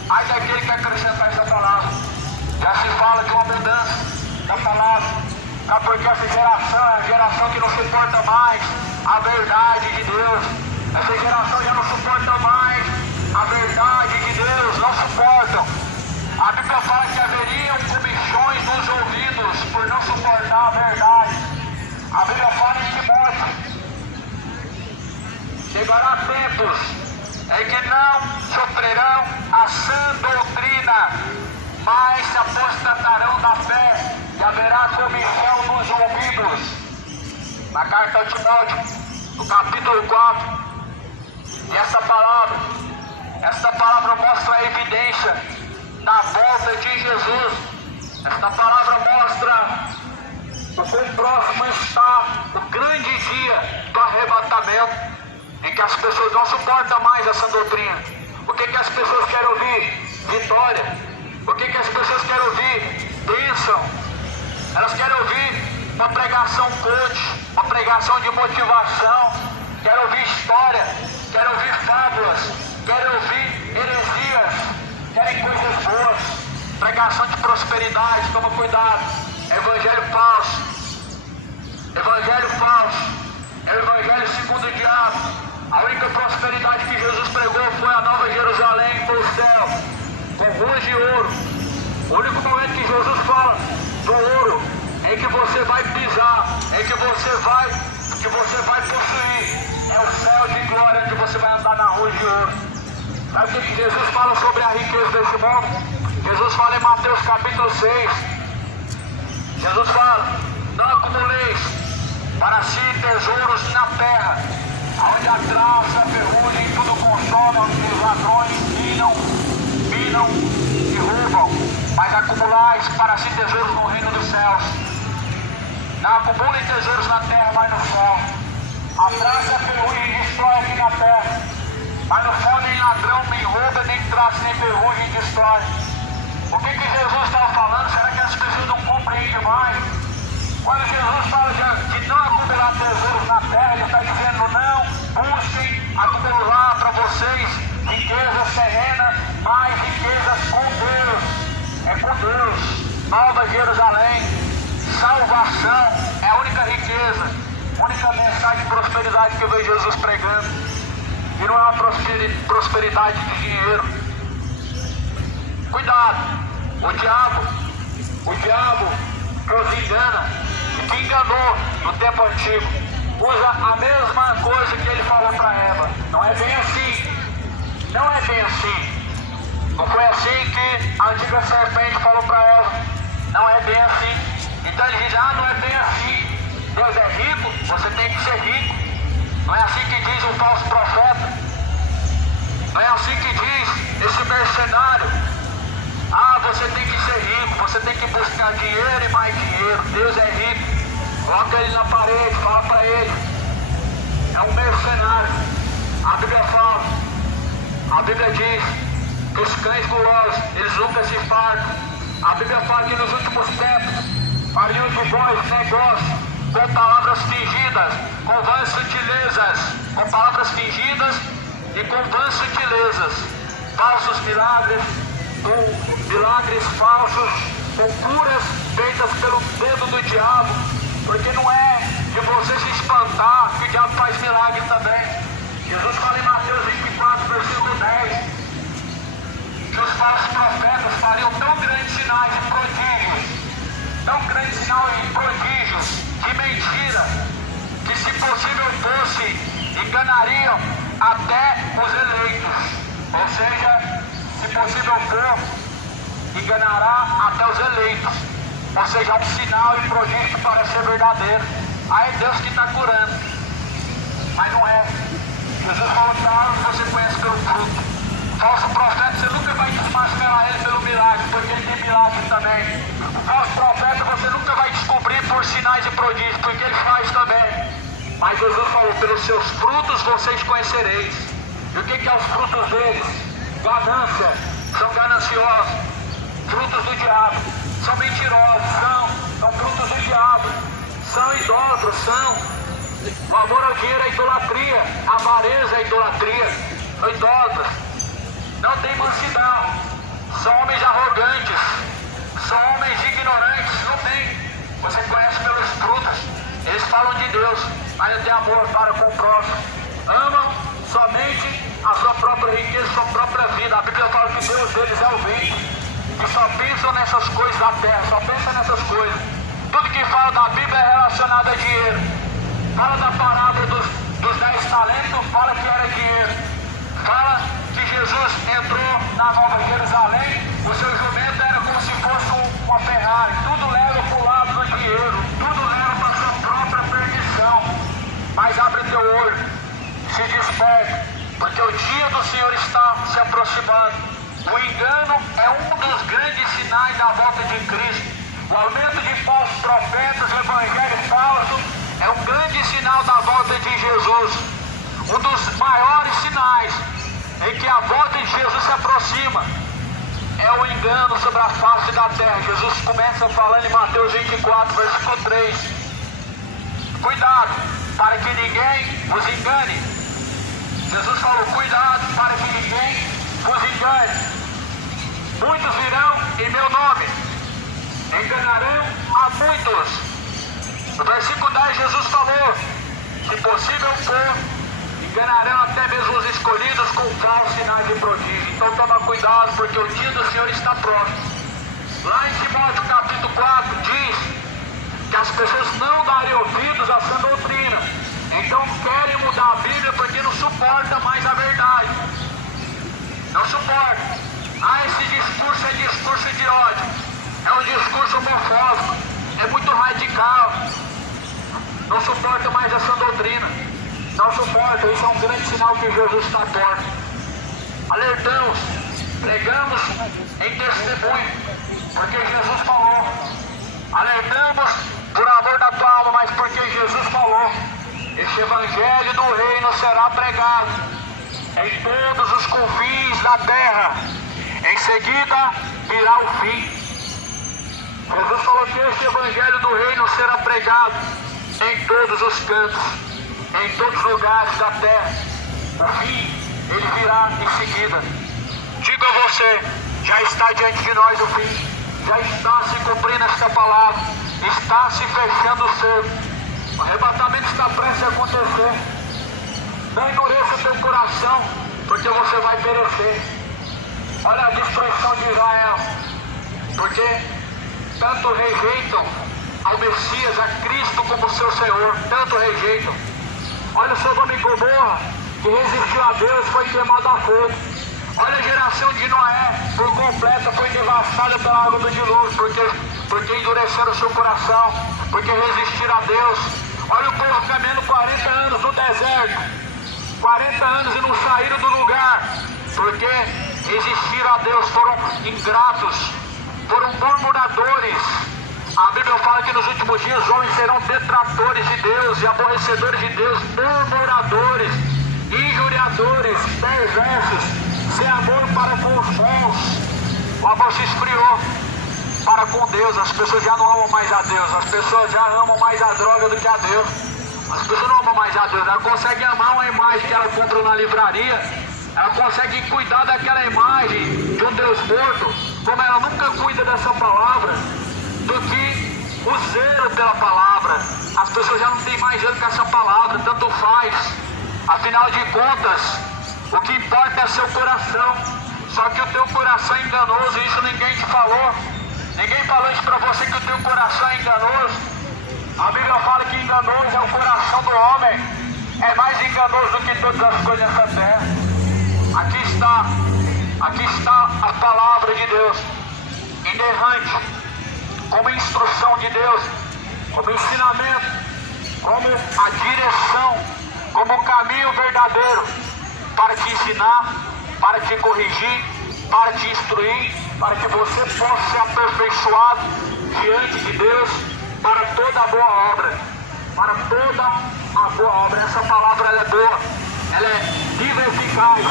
Aí daquele que acrescentar essa palavra. Já se fala de uma mudança da palavra. Porque essa geração é a geração que não suporta mais a verdade de Deus. Essa geração já não suporta mais a verdade de Deus. Não suportam. A Bíblia fala que haveriam comichões nos ouvidos por não suportar a verdade. A Bíblia fala em Timóteo. Chegará tempos em que não sofrerão a sã doutrina, mas se apostatarão da fé e haverá comichão nos ouvidos. Na carta ao Timóteo, no capítulo 4, e essa palavra mostra a evidência da volta de Jesus. Esta palavra mostra o quão próximo está o grande dia do arrebatamento, em que as pessoas não suportam mais essa doutrina. O que as pessoas querem ouvir? Vitória. O que as pessoas querem ouvir? Bênção. Elas querem ouvir uma pregação coach, uma pregação de motivação, querem ouvir história, querem ouvir fábulas, querem ouvir heresias, querem coisas boas, pregação de prosperidade. Toma cuidado, evangelho falso, evangelho falso, é o evangelho segundo o diabo. A única prosperidade que Jesus pregou foi a nova Jerusalém, foi o céu, com ruas de ouro. O único momento que Jesus fala do ouro em que você vai pisar, em que você vai possuir, é o céu de glória, onde você vai andar na rua de ouro. Sabe o que Jesus fala sobre a riqueza desse mundo? Jesus fala em Mateus capítulo 6. Jesus fala, não acumuleis para si tesouros na terra, onde a traça, a ferrugem e tudo consome, onde os ladrões minam e roubam, mas acumulais para si tesouros no reino dos céus. Não acumulem tesouros na terra, mas no céu. A traça, a ferrugem destrói aqui na terra, mas no céu nem ladrão, nem rouba, nem traça, nem ferrugem destrói. O que Jesus estava falando? Será que as pessoas não compreendem mais? Quando Jesus fala de não acumular tesouros na terra, ele está dizendo não busquem acumular para vocês riquezas terrenas, mas riquezas com Deus. É com Deus. Nova Jerusalém, salvação é a única riqueza, a única mensagem de prosperidade que eu vejo Jesus pregando. E não é uma prosperidade de dinheiro. Cuidado, o diabo que os engana, que enganou no tempo antigo, usa a mesma coisa que ele falou para Eva. Não é bem assim. Não é bem assim. Não foi assim que a antiga serpente falou para Eva. Não é bem assim. Então ele diz, não é bem assim. Deus é rico, você tem que ser rico. Não é assim que diz o falso profeta. Não é assim que diz esse mercenário. Você tem que ser rico, você tem que buscar dinheiro e mais dinheiro. Deus é rico. Coloca ele na parede, fala para ele. É um mercenário. A Bíblia fala, a Bíblia diz que os cães gulosos, eles nunca se fartam. A Bíblia fala que nos últimos tempos fariam de vós negócio com palavras fingidas, com vãs sutilezas, com palavras fingidas e com vãs sutilezas, falsos milagres, com milagres falsos, com curas feitas pelo dedo do diabo, porque não é de você se espantar que o diabo faz milagre também. Jesus fala em Mateus 24, versículo 10, que os falsos profetas fariam tão grandes sinais e prodígios, tão grandes sinais e prodígios de mentira, que se possível fosse, enganariam até os eleitos. Ou seja, se possível for, enganará até os eleitos. Ou seja, um sinal e prodígio que parece ser verdadeiro. Aí é Deus que está curando. Mas não é. Jesus falou que a árvore você conhece pelo fruto. Falso profeta, você nunca vai desmascarar ele pelo milagre, porque ele tem milagre também. O falso profeta você nunca vai descobrir por sinais e prodígios, porque ele faz também. Mas Jesus falou, pelos seus frutos vocês conhecereis. E o que é os frutos deles? Ganância, são gananciosos. Frutos do diabo, são mentirosos, são frutos do diabo, são idólatras, o amor ao dinheiro é idolatria, a avareza é idolatria, são idólatras, não tem mansidão, são homens arrogantes, são homens ignorantes, não tem. Você conhece pelos frutos, eles falam de Deus, mas não tem amor para com o próximo, amam somente a sua própria riqueza, a sua própria vida. A Bíblia fala que Deus deles é o ventre, que só pensam nessas coisas da terra, só pensa nessas coisas. Tudo que fala da Bíblia é relacionado a dinheiro. Fala da parábola dos 10 talentos, fala que era dinheiro. Fala que Jesus entrou na Nova Jerusalém, o seu jumento era como se fosse uma Ferrari. Tudo leva para o lado do dinheiro, tudo leva para a sua própria perdição. Mas abre teu olho, se desperta, porque o dia do Senhor está se aproximando. O engano é um dos grandes sinais da volta de Cristo. O aumento de falsos profetas, o evangelho falso, é um grande sinal da volta de Jesus. Um dos maiores sinais em que a volta de Jesus se aproxima é o engano sobre a face da terra. Jesus começa falando em Mateus 24, versículo 3. Cuidado, para que ninguém vos engane. Jesus falou, cuidado, para que ninguém vos engane. Muitos virão em meu nome, enganarão a muitos. No versículo 10 Jesus falou, se possível for, enganarão até mesmo os escolhidos com falsos sinais de prodígio. Então toma cuidado, porque o dia do Senhor está próximo. Lá em Timóteo capítulo 4 diz que as pessoas não dariam ouvidos a sã doutrina. Então querem mudar a Bíblia porque não suporta mais a verdade. Não suporta. Esse discurso é discurso de ódio. É um discurso homofóbico. É muito radical. Não suporta mais essa doutrina. Não suporta. Isso é um grande sinal que Jesus está à porta. Alertamos. Pregamos em testemunho. Porque Jesus falou. Alertamos por amor da tua alma, mas porque Jesus falou. Esse evangelho do reino será pregado em todos os confins da terra. Em seguida virá o fim. Jesus falou que esse evangelho do reino será pregado em todos os cantos, em todos os lugares da terra. O fim, ele virá em seguida. Digo a você, já está diante de nós o fim. Já está se cumprindo esta palavra. Está se fechando o cerco. O arrebatamento está prestes a acontecer. Não endureça o teu coração, porque você vai perecer. Olha a destruição de Israel, porque tanto rejeitam ao Messias, a Cristo como seu Senhor, tanto rejeitam. Olha o Sodoma e Gomorra, que resistiu a Deus, foi queimado a fogo. Olha a geração de Noé, por completa, foi devastada pela água do dilúvio, porque endureceram o seu coração, porque resistiram a Deus. Olha o povo caminhando 40 anos no deserto, 40 anos e não saíram do lugar, porque resistiram a Deus, foram ingratos, foram murmuradores. A Bíblia fala que nos últimos dias os homens serão detratores de Deus e aborrecedores de Deus, murmuradores, injuriadores, perversos, sem amor para com os bons. O amor se esfriou para com Deus. As pessoas já não amam mais a Deus, as pessoas já amam mais a droga do que a Deus. As pessoas não amam mais a Deus, ela consegue amar uma imagem que ela compra na livraria, ela consegue cuidar daquela imagem de um Deus morto, como ela nunca cuida dessa palavra, do que o zelo pela palavra. As pessoas já não têm mais zelo com essa palavra, tanto faz. Afinal de contas, o que importa é seu coração. Só que o teu coração é enganoso, isso ninguém te falou. Ninguém falou isso para você, que o teu coração é enganoso. A Bíblia fala que enganoso é o coração do homem. É mais enganoso do que todas as coisas nessa terra. Aqui está a palavra de Deus, inerrante, como instrução de Deus, como ensinamento, como a direção, como o caminho verdadeiro para te ensinar, para te corrigir, para te instruir, para que você possa ser aperfeiçoado diante de Deus para toda a boa obra. Para toda a boa obra. Essa palavra ela é boa, ela é viva e eficaz.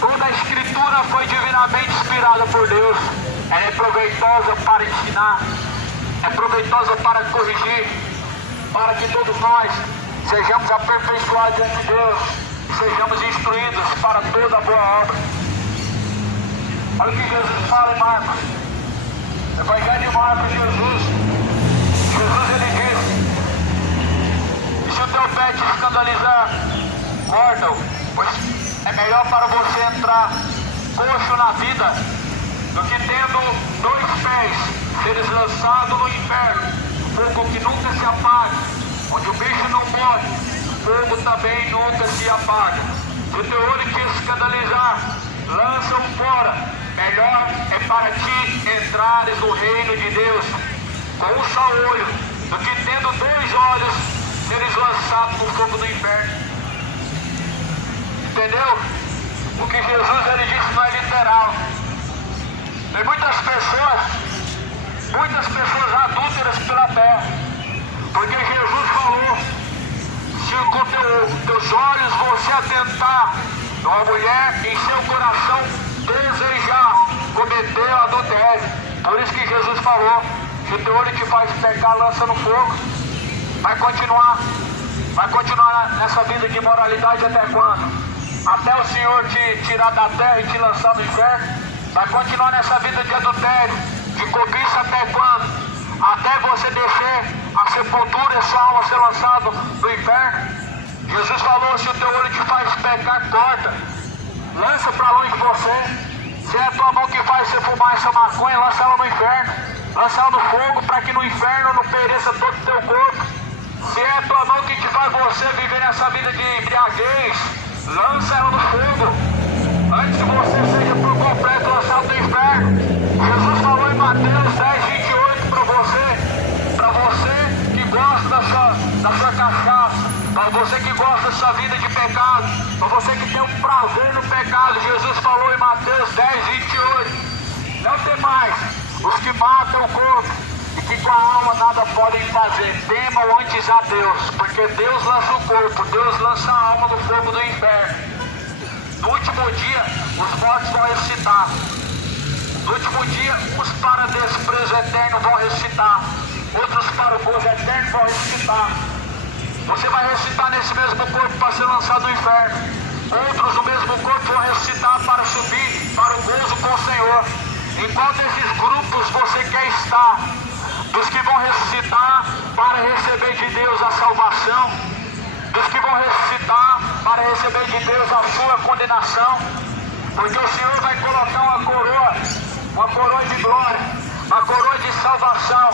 Toda a Escritura foi divinamente inspirada por Deus. Ela é proveitosa para ensinar, é proveitosa para corrigir, para que todos nós sejamos aperfeiçoados diante de Deus, sejamos instruídos para toda a boa obra. Olha o que Jesus fala em Marcos. Evangelho de Marcos, Jesus ele diz: e se o teu pé te escandalizar, corta-o, pois é melhor para você entrar coxo na vida do que tendo 2 pés seres lançado no inferno, fogo que nunca se apaga, onde o bicho não morre, fogo também nunca se apaga. Se o teu olho te escandalizar, lança-o fora. Melhor é para ti entrares no reino de Deus com um só olho, do que tendo 2 olhos seres lançados no fogo do inferno. Entendeu? O que Jesus ele disse não é literal. Tem muitas pessoas adúlteras pela terra, porque Jesus falou: se com teus olhos você atentar numa mulher, em seu coração desejar cometer o adultério. Por isso que Jesus falou: se o teu olho te faz pecar, lança no fogo. Vai continuar nessa vida de imoralidade até quando? Até o Senhor te tirar da terra e te lançar no inferno? Vai continuar nessa vida de adultério, de cobiça até quando? Até você descer a sepultura e sua alma ser lançado no inferno? Jesus falou: se o teu olho te faz pecar, corta, lança para longe de você. Se é a tua mão que faz você fumar essa maconha, lança ela no inferno, lança ela no fogo, para que no inferno não pereça todo o teu corpo. Se é a tua mão que te faz você viver nessa vida de embriaguez, lança ela no fogo, antes que você seja por completo lançado no inferno. Jesus falou em Mateus 10:28 para você que gosta da sua cachaça, para você que gosta dessa vida de pecado, para você que tem um prazer no pecado. Jesus falou em Mateus 10:28: não tem mais os que matam o corpo e que com a alma nada podem fazer. Temam antes a Deus, porque Deus lança o corpo, Deus lança a alma no fogo do inferno. No último dia, os mortos vão ressuscitar. No último dia, uns para desprezo eterno vão ressuscitar, outros para o gozo eterno vão ressuscitar. Você vai ressuscitar nesse mesmo corpo para ser lançado no inferno. Outros no mesmo corpo vão ressuscitar para subir para o gozo com o Senhor. Em qual desses grupos você quer estar? Dos que vão ressuscitar para receber de Deus a salvação, dos que vão ressuscitar para receber de Deus a sua condenação? Porque o Senhor vai colocar uma coroa de glória, uma coroa de salvação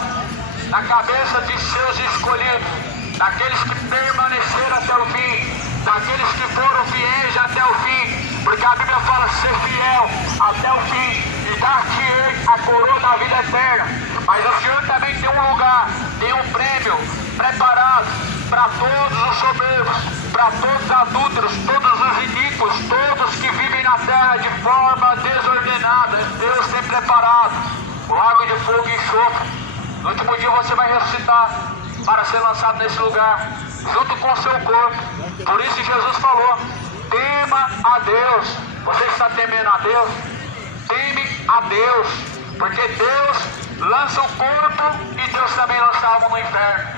na cabeça de seus escolhidos, daqueles que permaneceram até o fim, daqueles que foram fiéis até o fim. Porque a Bíblia fala: ser fiel até o fim e dar-te a coroa da vida eterna. Mas o Senhor também tem um lugar, tem um prêmio preparado para todos os soberbos, para todos os adúlteros, todos os iníquos, todos que vivem na terra de forma desordenada. Deus tem preparado o lago de fogo e enxofre. No último dia você vai ressuscitar para ser lançado nesse lugar, junto com o seu corpo. Por isso Jesus falou: tema a Deus. Você está temendo a Deus? Teme a Deus, porque Deus lança o corpo e Deus também lança a alma no inferno.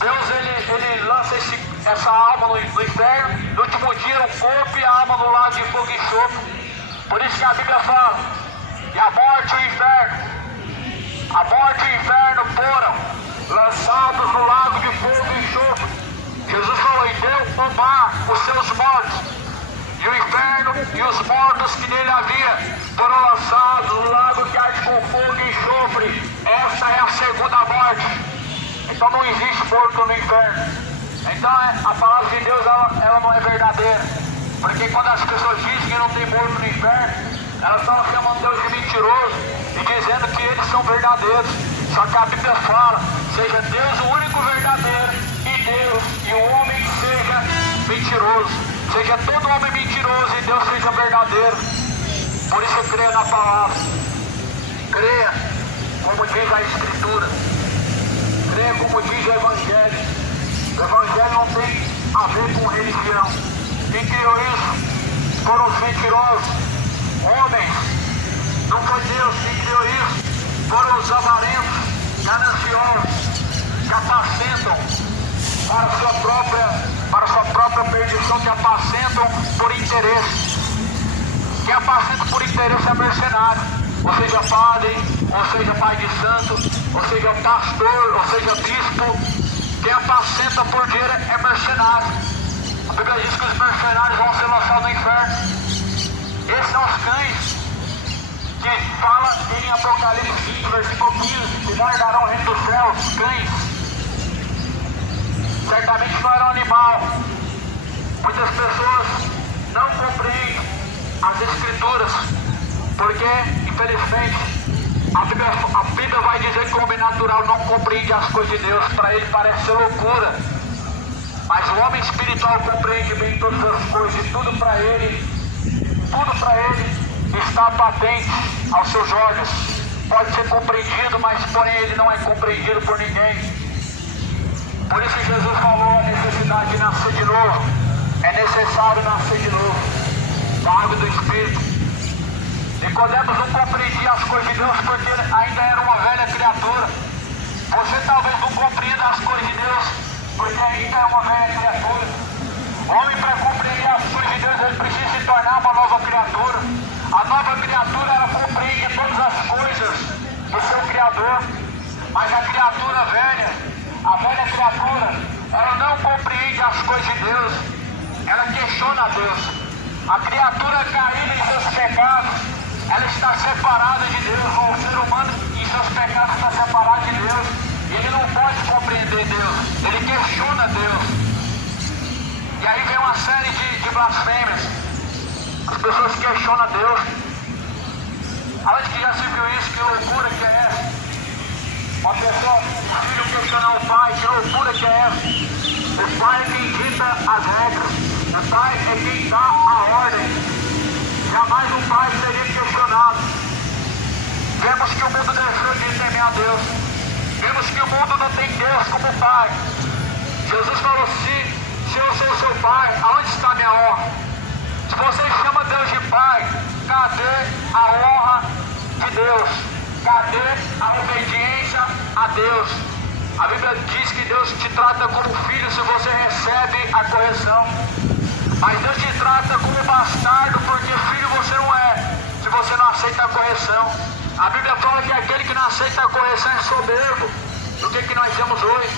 Deus ele lança essa alma no inferno, no último dia o corpo e a alma no lago de fogo e enxofre. Por isso que a Bíblia fala: e a morte e o inferno foram lançados no lago de fogo e enxofre. Jesus falou: e deu o mar os seus mortos, e o inferno e os mortos que nele havia foram lançados no lago que arde com fogo e enxofre. Essa é a segunda morte. Então não existe morto no inferno. Então a palavra de Deus ela não é verdadeira. Porque quando as pessoas dizem que não tem morto no inferno, elas estão chamando Deus de mentiroso e dizendo que eles são verdadeiros. Só que a Bíblia fala: seja Deus o único verdadeiro e o homem seja mentiroso. Seja todo homem mentiroso e Deus seja verdadeiro. Por isso creia na palavra. Creia como diz a Escritura. Creia como diz o Evangelho. O Evangelho não tem a ver com religião. Quem criou isso foram os mentirosos, homens. Não foi Deus quem criou isso. Foram os avarentos, gananciosos, que apacentam para sua própria perdição, que apacentam por interesse. Quem apacenta por interesse é mercenário. Ou seja padre, ou seja pai de santo, ou seja pastor, ou seja bispo. Quem apacenta por dinheiro é mercenário. A Bíblia diz que os mercenários vão ser lançados no inferno. Esses são os cães que fala em Apocalipse 20, versículo 15, que não herdarão o reino dos céus. Cães certamente não era um animal. Muitas pessoas não compreendem as Escrituras, porque infelizmente a Bíblia vai dizer que o homem natural não compreende as coisas de Deus. Para ele parece ser loucura, mas o homem espiritual compreende bem todas as coisas, e tudo para ele está patente aos seus olhos. Pode ser compreendido, mas porém ele não é compreendido por ninguém. Por isso Jesus falou a necessidade de nascer de novo. É necessário nascer de novo da água do Espírito. Nicodemos não compreendia as coisas de Deus porque ainda era uma velha criatura. Você talvez não compreenda as coisas de Deus porque ainda é uma velha criatura. O homem, para compreender as coisas de Deus, ele precisa se tornar uma nova criatura. A nova criatura, ela compreende todas as coisas do seu Criador. Mas a criatura velha, a velha criatura, ela não compreende as coisas de Deus. Ela questiona a Deus. A criatura caída em seus pecados, ela está separada de Deus. O ser humano em seus pecados está separado de Deus. Ele não pode compreender Deus. Ele questiona Deus. E aí vem uma série de blasfêmias. As pessoas questionam Deus. Aonde que já se viu isso? Que loucura que é essa? Uma pessoa, um filho questionar o pai, que loucura que é essa? O pai é quem dita as regras. O pai é quem dá a ordem. Jamais o pai seria questionado. Vemos que o mundo deixou de temer a Deus. Vemos que o mundo não tem Deus como pai. Jesus falou: se eu sou seu pai, aonde está a minha honra? Se você chama Deus de pai, cadê a honra de Deus? Cadê a obediência a Deus? A Bíblia diz que Deus te trata como filho se você recebe a correção. Mas Deus te trata como bastardo porque filho você não é, se você não aceita a correção. A Bíblia fala que aquele que não aceita a correção é soberbo. O que nós temos hoje?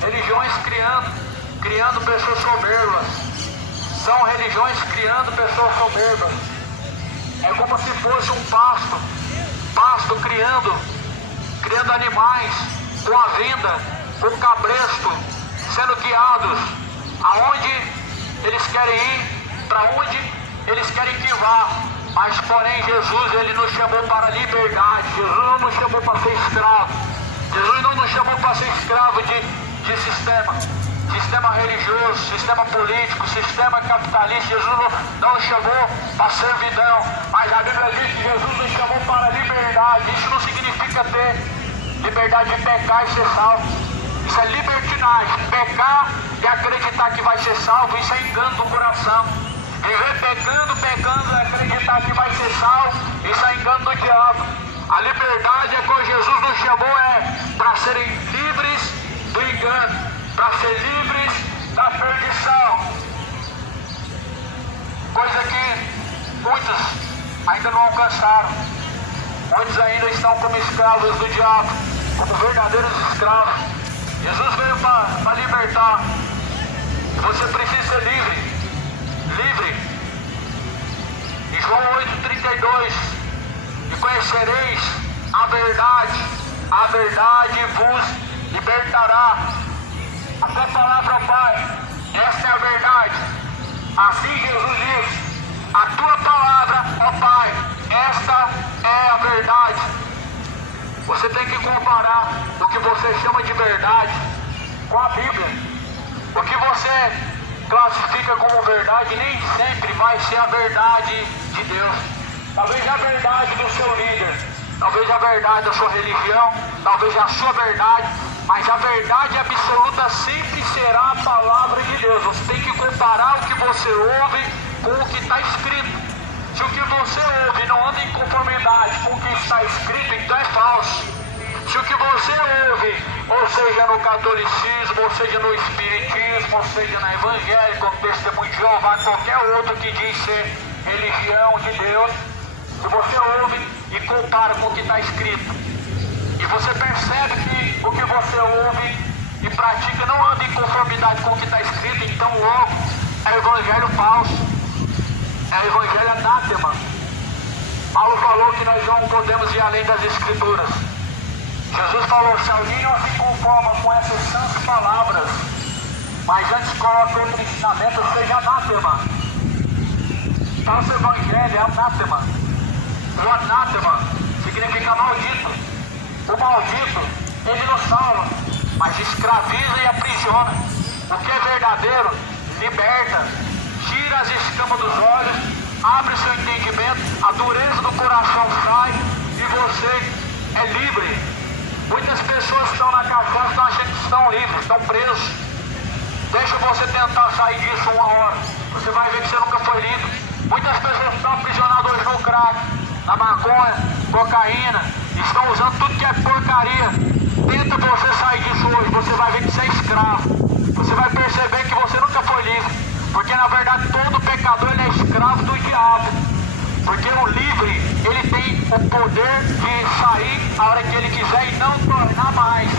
Religiões criando pessoas soberbas. São religiões criando pessoas soberbas. É como se fosse um pasto criando animais com a venda, com cabresto, sendo guiados aonde eles querem ir, para onde eles querem que vá. Mas porém Jesus, ele nos chamou para a liberdade. Jesus não nos chamou para ser escravo. Jesus não nos chamou para ser escravo de sistema religioso, sistema político, sistema capitalista. Jesus não nos chamou para servidão. Mas a Bíblia diz que Jesus nos chamou para a liberdade. Isso não significa ter liberdade de pecar e ser salvo. Isso é libertinagem. Pecar e acreditar que vai ser salvo, isso é engano do coração. Viver pecando, acreditar que vai ser salvo, isso é engano do diabo. A liberdade é quando Jesus nos chamou para serem livres do engano, para ser livres da perdição. Coisa que muitos ainda não alcançaram. Muitos ainda estão como escravos do diabo, como verdadeiros escravos. Jesus veio para libertar. Você precisa ser livre. Em João 8,32, e conhecereis a verdade vos libertará. A tua palavra, ó Pai, esta é a verdade. Assim Jesus diz, a tua palavra, ó Pai, esta é a verdade. Você tem que comparar o que você chama de verdade com a Bíblia. O que você classifica como verdade nem sempre vai ser a verdade de Deus. Talvez a verdade do seu líder, talvez a verdade da sua religião, talvez a sua verdade, mas a verdade absoluta sempre será a palavra de Deus. Você tem que comparar o que você ouve com o que está escrito. Se o que você ouve não anda em conformidade com o que está escrito, então é falso. Se o que você ouve, ou seja no catolicismo, ou seja no espiritismo, ou seja na evangélica, no testemunho de Jeová, qualquer outro que diz ser religião de Deus, se você ouve e compara com o que está escrito, e você percebe que o que você ouve e pratica não anda em conformidade com o que está escrito, então logo é evangelho falso, é evangelho anátema. Paulo falou que nós não podemos ir além das escrituras. Jesus falou, se alguém não se conforma com essas santas palavras, mas antes coloca outro ensinamento, seja anátema. Falso evangelho é anátema. O anátema significa maldito. O maldito, ele não salva, mas escraviza e aprisiona. O que é verdadeiro, liberta, tira as escamas dos olhos, abre seu entendimento, a dureza do coração sai e você é livre. Muitas pessoas que estão na cachaça estão achando que estão livres, estão presos. Deixa você tentar sair disso uma hora. Você vai ver que você nunca foi livre. Muitas pessoas estão aprisionadas hoje no crack, na maconha, cocaína. Estão usando tudo que é porcaria. Tenta você sair disso hoje. Você vai ver que você é escravo. Você vai perceber que você nunca foi livre. Porque na verdade todo pecador ele é escravo do diabo. Porque o livre, ele tem o poder de sair a hora que ele quiser e não tornar mais.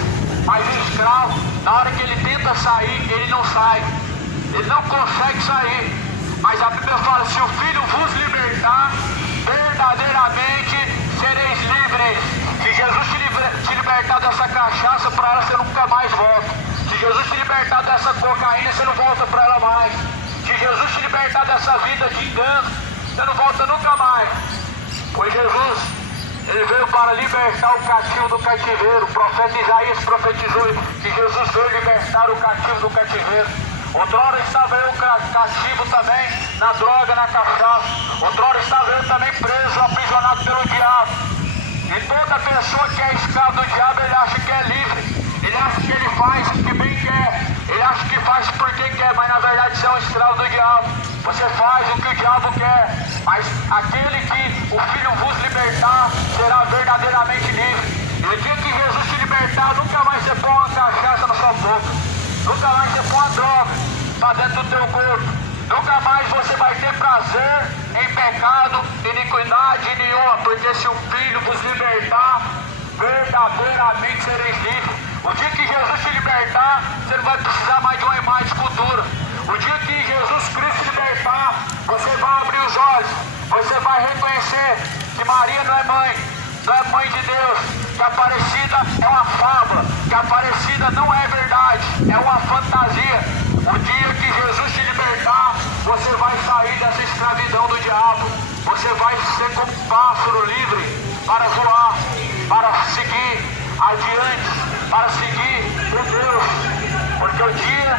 Mas o escravo, na hora que ele tenta sair, ele não sai. Ele não consegue sair. Mas a Bíblia fala, se o Filho vos libertar, verdadeiramente sereis livres. Se Jesus te libertar dessa cachaça, para ela você nunca mais volta. Se Jesus te libertar dessa cocaína, você não volta para ela mais. Se Jesus te libertar dessa vida de engano, você não volta nunca mais. Pois Jesus, ele veio para libertar o cativo do cativeiro. O profeta Isaías profetizou que Jesus veio libertar o cativo do cativeiro. Outrora estava eu cativo também na droga, na cachaça. Outrora estava eu também preso, aprisionado pelo diabo. E toda pessoa que é escravo do diabo, ele acha que é livre. Ele acha que ele faz o que bem quer. Ele acha que faz porque quer, mas na verdade você é um escravo do diabo. Você faz o que o diabo quer. Mas aquele que o Filho vos libertar será verdadeiramente livre. E o dia que Jesus te libertar, nunca mais você põe uma cachaça na sua boca. Nunca mais você põe uma droga para dentro do teu corpo. Nunca mais você vai ter prazer em pecado, iniquidade nenhuma. Porque se o Filho vos libertar, verdadeiramente sereis livres. O dia que Jesus te libertar, você não vai precisar mais de uma imagem de escultura. O dia que Jesus Cristo te libertar, você vai abrir os olhos. Você vai reconhecer que Maria não é mãe de Deus. Que a Aparecida é uma fábula. Que a Aparecida não é verdade, é uma fantasia. O dia que Jesus te libertar, você vai sair dessa escravidão do diabo. você vai ser como um pássaro livre para voar, para seguir adiante, para seguir o Deus. Porque o dia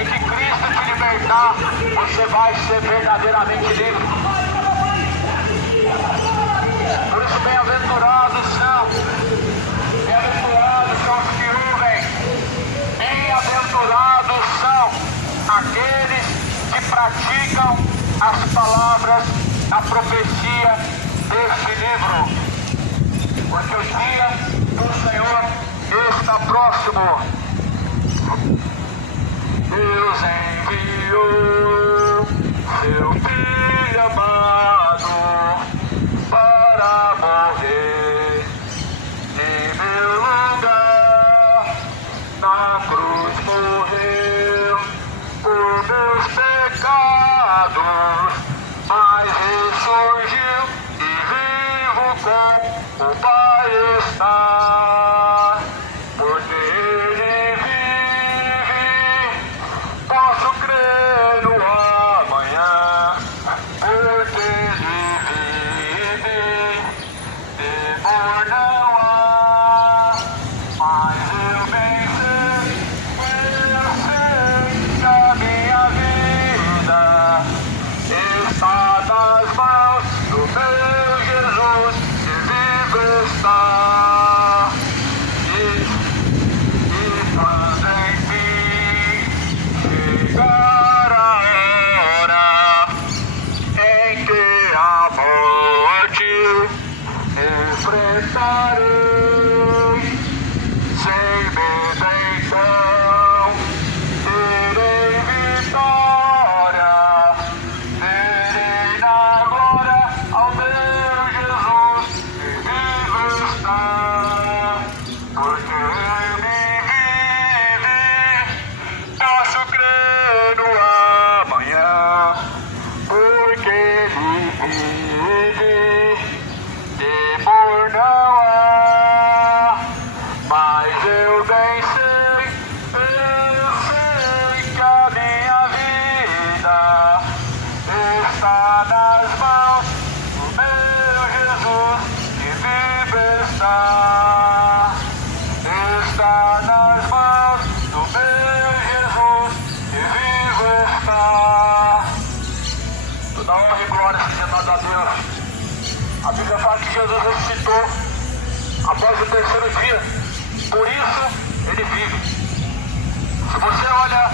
em que Cristo te libertar, você vai ser verdadeiramente livre. Por isso, bem-aventurados são os que ouvem, bem-aventurados são aqueles que praticam as palavras da profecia deste livro. Porque o dia do Senhor está próximo. Deus enviou seu Filho amado para morrer em meu lugar. Na cruz morreu por meus pecados, mas ressurgiu e vivo com o Pai está. Porque Ele vive, posso crer no amanhã. Porque Ele vive, temor não há. Mas eu bem sei que a minha vida está nas mãos do meu Jesus, que vive está. E quando enfim chegar a hora em que a morte enfrentarei, sem medo então terei vitória, verei na glória ao meu Jesus que vivo está. Porque Ele vive, posso crer no amanhã. Porque Ele vive, temor não há. Mas eu bem sei que a minha vida está nas mãos do meu Jesus que vive está. Está nas mãos do meu Jesus que vive está. Toda honra e glória seja dada a Deus. A Bíblia fala que Jesus ressuscitou após o terceiro dia. Por isso, Ele vive. Se você olha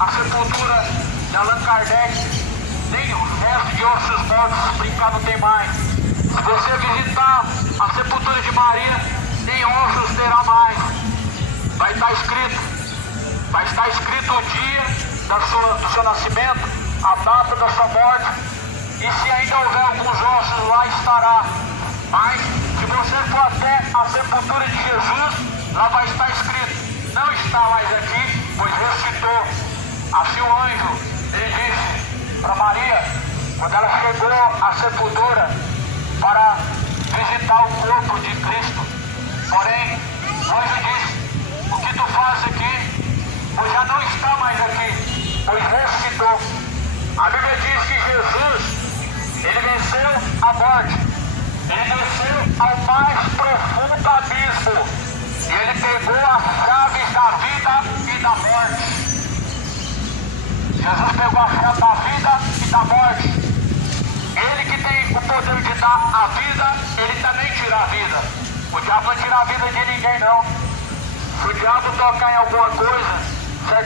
a sepultura de Allan Kardec, nem o resto de ossos mortos brincar não tem mais. Se você visitar a sepultura de Maria, nem ossos terá mais. Vai estar escrito o dia do seu nascimento, a data da sua morte, e se ainda houver alguns ossos lá, estará. Mas se você for até a sepultura de Jesus, lá vai estar escrito: não está mais aqui, pois ressuscitou. Assim o anjo, ele disse para Maria, quando ela chegou à sepultura para visitar o corpo de Cristo. Porém, o anjo disse: o que tu fazes aqui? Pois já não está mais aqui, pois ressuscitou. A Bíblia diz que Jesus, ele venceu a morte, ele desceu ao mais profundo abismo. E ele pegou as chaves da vida e da morte. Jesus pegou a chave da vida e da morte. Ele que tem o poder de dar a vida, ele também tira a vida. O diabo não tira a vida de ninguém, não. Se o diabo tocar em alguma coisa, certamente